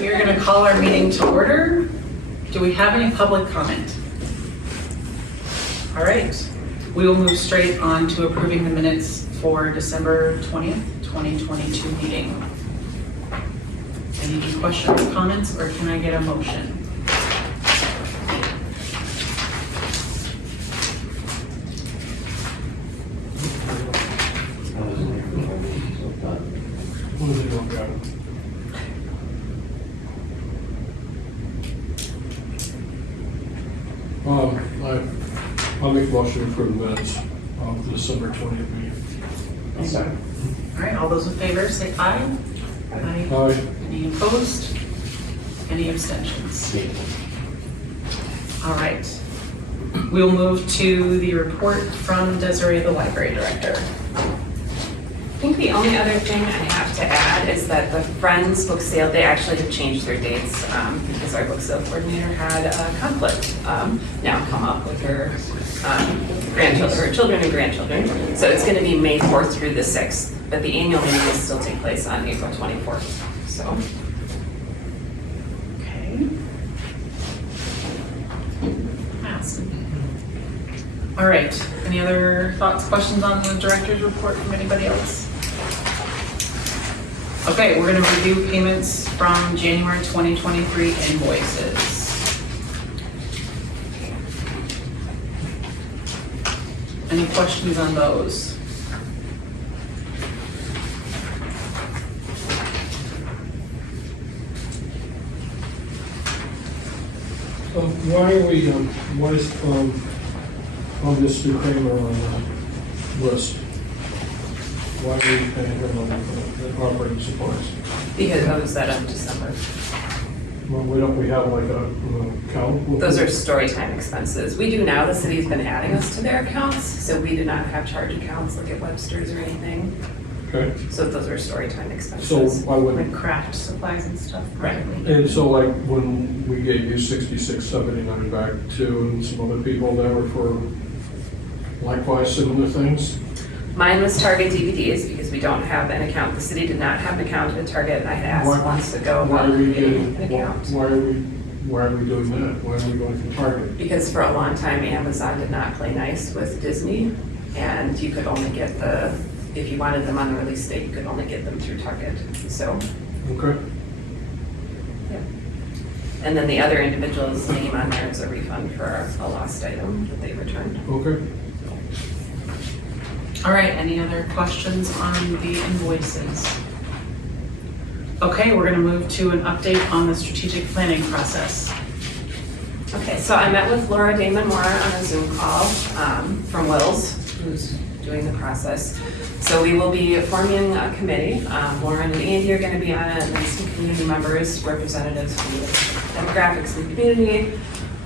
we are going to call our meeting to order. Do we have any public comment? All right, we will move straight on to approving the minutes for December 20th, 2022 meeting. Any questions, comments, or can I get a motion? I'll make a motion for the minutes of the December 20th meeting. All right, all those in favor say aye. Aye. Aye. Any opposed? Any abstentions? All right. We'll move to the report from Desiree, the library director. I think the only other thing I have to add is that the Friends book sale, they actually have changed their dates because our book sale coordinator had a conflict now come up with her grandchildren, her children and grandchildren. So it's going to be May 4th through the 6th, but the annual meeting will still take place on April 24th. So. Okay. Awesome. All right. Any other thoughts, questions on the director's report from anybody else? Okay, we're going to review payments from January 2023 invoices. Any questions on those? Why are we, why is Mr. Kramer on the list? Why are we paying him on the operating supplies? Because I was that of December. Well, we have like a account? Those are story time expenses. We do now, the city's been adding us to their accounts, so we do not have charge accounts like at Webster's or anything. Okay. So those are story time So expenses. why would, Like craft supplies and stuff? Right. and so like when we gave you 6679 back to and some other people that were for likewise similar things? Mine was Target DVDs because we don't have an account. The city did not have an account at Target, and I had asked months ago Why about are we creating getting, an account. why are we doing that? Why are we going to Target? Because for a long time, Amazon did not play nice with Disney, and you could only get if you wanted them on the release date, you could only get them through Target. So, Okay. yeah. And then the other individual's name on there is a refund for a lost item that they returned. Okay. All right, any other questions on the invoices? Okay, we're gonna move to an update on the strategic planning process. Okay, so I met with Laura Damon Moore on a Zoom call from Wills, who's doing the process. So we will be forming a committee. Lauren and Andy are going to be on it, and then some community members, representatives from the demographics in the community.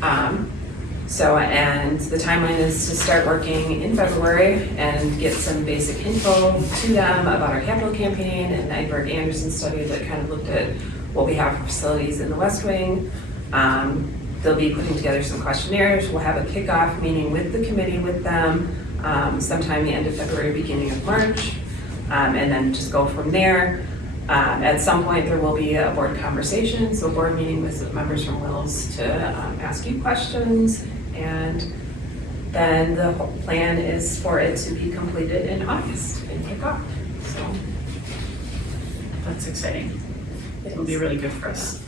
And the timeline is to start working in February and get some basic info to them about our capital campaign and the Edward Anderson study that kind of looked at what we have for facilities in the West Wing. They'll be putting together some questionnaires. We'll have a kickoff meeting with the committee with them sometime the end of February, beginning of March, and then just go from there. At some point, there will be a board conversation, so a board meeting with members from Wills to ask you questions, and then the whole plan is for it to be completed in August and kick off. So That's exciting. It'll be really good for us.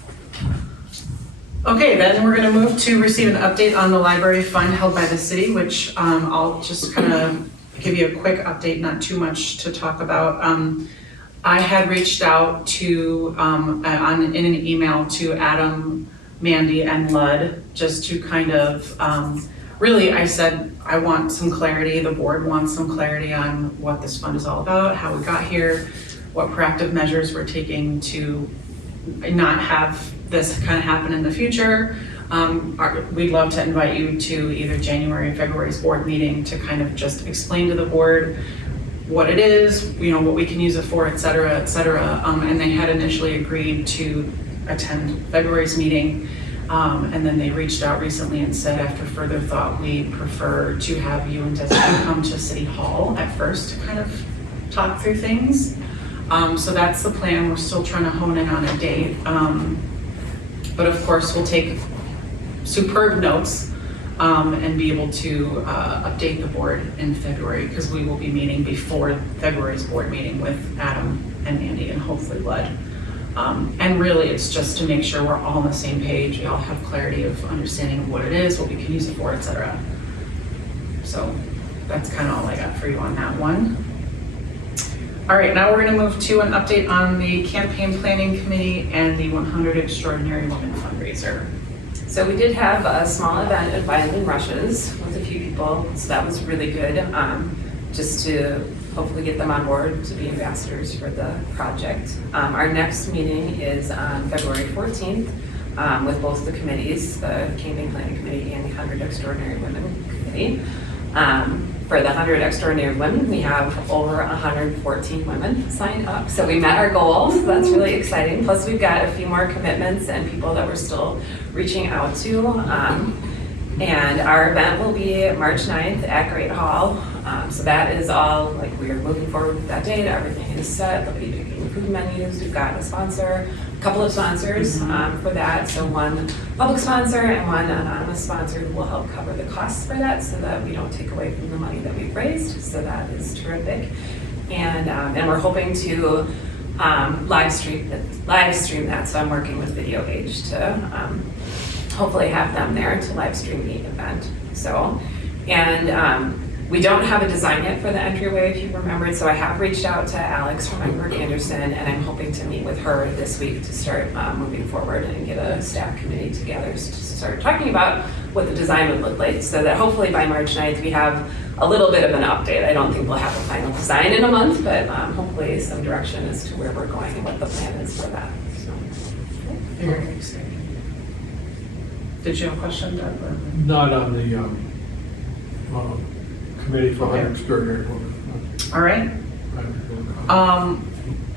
Okay, then we're gonna move to receive an update on the library fund held by the city, which I'll just kind of give you a quick update, not too much to talk about. I had reached out to, in an email to Adam, Mandy, and Lud, just to kind of, really, I said, I want some clarity, the board wants some clarity on what this fund is all about, how we got here, what proactive measures we're taking to not have this kind of happen in the future. We'd love to invite you to either January or February's board meeting to kind of just explain to the board what it is, what we can use it for, et cetera, et cetera. And they had initially agreed to attend February's meeting. And then they reached out recently and said, after further thought, we prefer to have you and Desiree come to City Hall at first to kind of talk through things. So that's the plan. We're still trying to hone in on a date. But of course, we'll take superb notes and be able to update the board in February, because we will be meeting before February's board meeting with Adam and Andy and hopefully Bud. And really, it's just to make sure we're all on the same page, we all have clarity of understanding of what it is, what we can use it for, etc. So that's kind of all I got for you on that one. All right, now we're going to move to an update on the campaign planning committee and the 100 Extraordinary Women fundraiser. So we did have a small event at Violin Rushes with a few people, so that was really good, just to hopefully get them on board to be ambassadors for the project. Our next meeting is on February 14th with both the committees, the Campaign Planning Committee and the 100 Extraordinary Women Committee. For the 100 Extraordinary Women, we have over 114 women signed up. So we met our goal, so that's really exciting. Plus we've got a few more commitments and people that we're still reaching out to. And our event will be March 9th at Great Hall. So that is all, like, we are moving forward with that date. Everything is set. They'll be picking food menus. We've got a sponsor, a couple of sponsors for that. So one public sponsor and one anonymous sponsor who will help cover the costs for that so that we don't take away from the money that we've raised. So that is terrific. And we're hoping to live stream that. So I'm working with Video Age to hopefully have them there to live stream the event. So, and we don't have a design yet for the entryway, if you remembered, so I have reached out to Alex from Edward Anderson, and I'm hoping to meet with her this week to start moving forward and get a staff committee together to start talking about what the design would look like, so that hopefully by March 9th we have a little bit of an update. I don't think we'll have a final design in a month, but hopefully some direction as to where we're going and what the plan is for that. So. Very exciting. Did you have a question, Doug? or- Not on the committee for 100 Extraordinary Women. All right.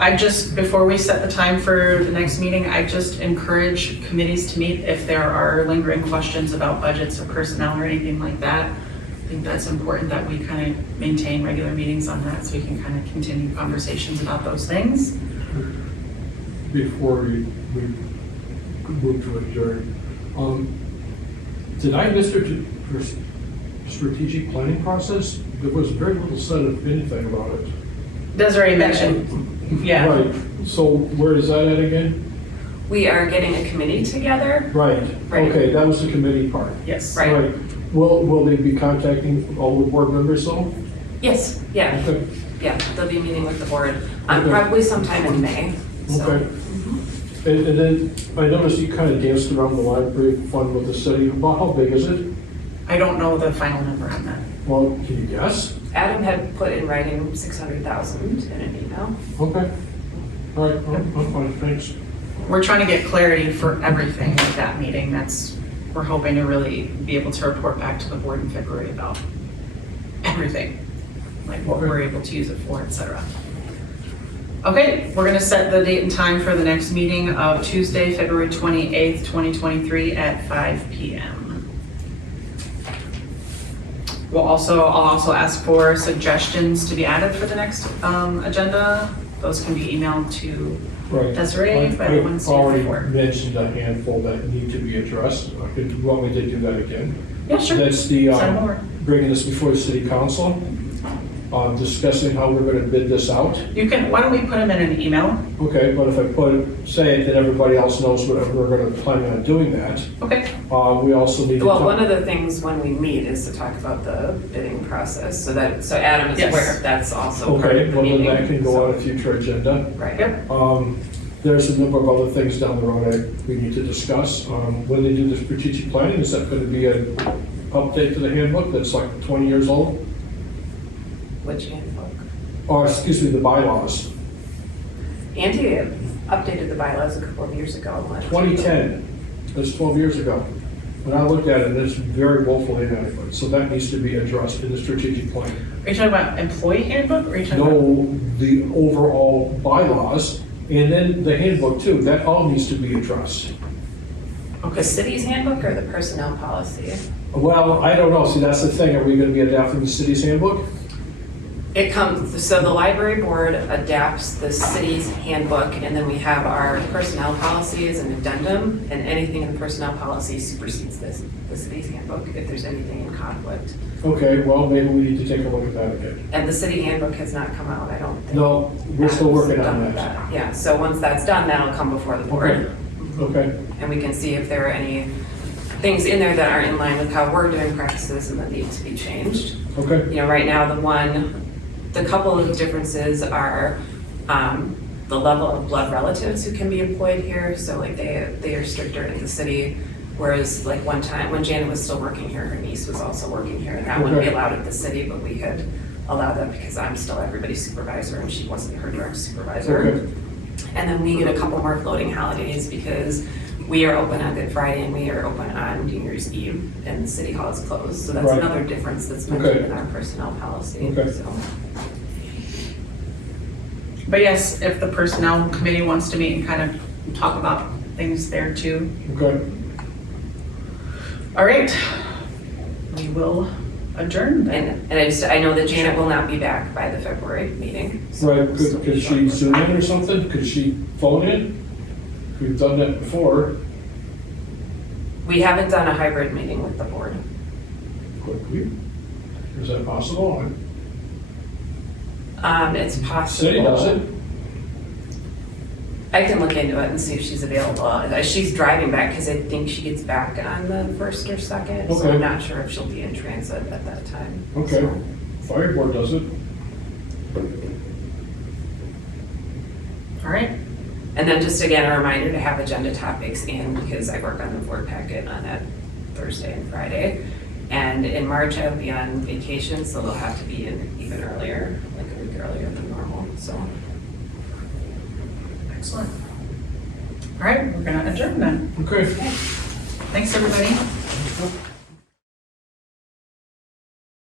I just, before we set the time for the next meeting, I just encourage committees to meet if there are lingering questions about budgets or personnel or anything like that. I think that's important that we kind of maintain regular meetings on that so we can kind of continue conversations about those things. Before we move to adjourn, did I miss the strategic planning process? There was very little said of anything about it. Desiree mentioned, yeah. Right, so where is that at again? We are getting a committee together. Right, Right. okay, that was the committee part. Yes. Right. Will they be contacting all the board members though? Yes, yeah, Okay, yeah, they'll be meeting with the board, Okay. probably sometime in May, so. okay. And then I noticed you kind of danced around the library fund with the city. About how big is it? I don't know the final number on that. Well, can you guess? Adam had put in writing 600,000 in an email. Okay. All right, I'm fine, thanks. We're trying to get clarity for everything at that meeting. We're hoping to really be able to report back to the board in February about everything, like what we're able to use it for, etc. Okay, we're gonna set the date and time for the next meeting of Tuesday, February 28th, 2023 at 5 p.m. I'll also ask for suggestions to be added for the next agenda. Those can be emailed to Right. Desiree by the Wednesday I've already before. mentioned a handful that need to be addressed. Do you want me to do that again? Yeah, sure. That's the, Send them over. bringing this before the city council, discussing how we're gonna bid this out. Why don't we put them in an email? Okay, but if I say it, then everybody else knows what we're gonna plan on doing that. Okay. We also need to. Well, one of the things when we meet is to talk about the bidding process, so Adam is Yes. aware, that's also part Okay, of the well, then meeting. that can go on a future agenda. Right. Yep. There's a number of other things down the road that we need to discuss. When they do the strategic planning, is that going to be an update to the handbook that's like 20 years old? Which handbook? Or, excuse me, the bylaws. Andy updated the bylaws a couple of years ago. 2010, that's 12 years ago. When I looked at it, it's very woefully inadequate. So that needs to be addressed in the strategic plan. Are you talking about employee handbook or are you talking about? No, the overall bylaws, and then the handbook too, that all needs to be addressed. The city's handbook or the personnel policy? Well, I don't know, see, that's the thing, are we gonna be adapting the city's handbook? It comes, so the library board adapts the city's handbook, and then we have our personnel policies and addendum, and anything in the personnel policy supersedes the city's handbook if there's anything in conflict. Okay, well, maybe we need to take a look at that again. And the city handbook has not come out, I don't think. No, we're still working Done on with that. Yeah, so once that's done, that'll come before the board. Okay, And we can see if there are any things in there that aren't in line with how we're doing practices and that need to be changed. okay, You know, right now, the couple of differences are the level of blood relatives who can be employed here. So like they are stricter in the city, whereas like one time when Janet was still working here, her niece was also working here, and that wouldn't be Okay. allowed at the city, but we had allowed that because I'm still everybody's supervisor and she wasn't her direct supervisor. okay, And then we get a couple more floating holidays because we are open on Good Friday and we are open on New Year's Eve and the city hall is closed. So that's Right. another difference that's mentioned Okay. in our personnel policy. Okay. So. But yes, if the personnel committee wants to meet and kind of talk about things there too. okay. All right, we will adjourn then. And I know that Janet will not be back by the February meeting. so Right, we'll still could be she going. zoom in or something? Could she phone in? We've done that before. We haven't done a hybrid meeting with the board. Could we? Is that possible? It's possible. City does it. I can look into it and see if she's available. She's driving back because I think she gets back on the 1st or 2nd. So Okay. I'm not sure if she'll be in transit at that time. Okay. So, Fire board does it. All right, And then just again, a reminder to have agenda topics in because I work on the board packet on that Thursday and Friday. And in March, I'll be on vacation, so they'll have to be in even earlier, like a week earlier than normal, so. excellent. All right, we're gonna adjourn then. Okay. Thanks, everybody.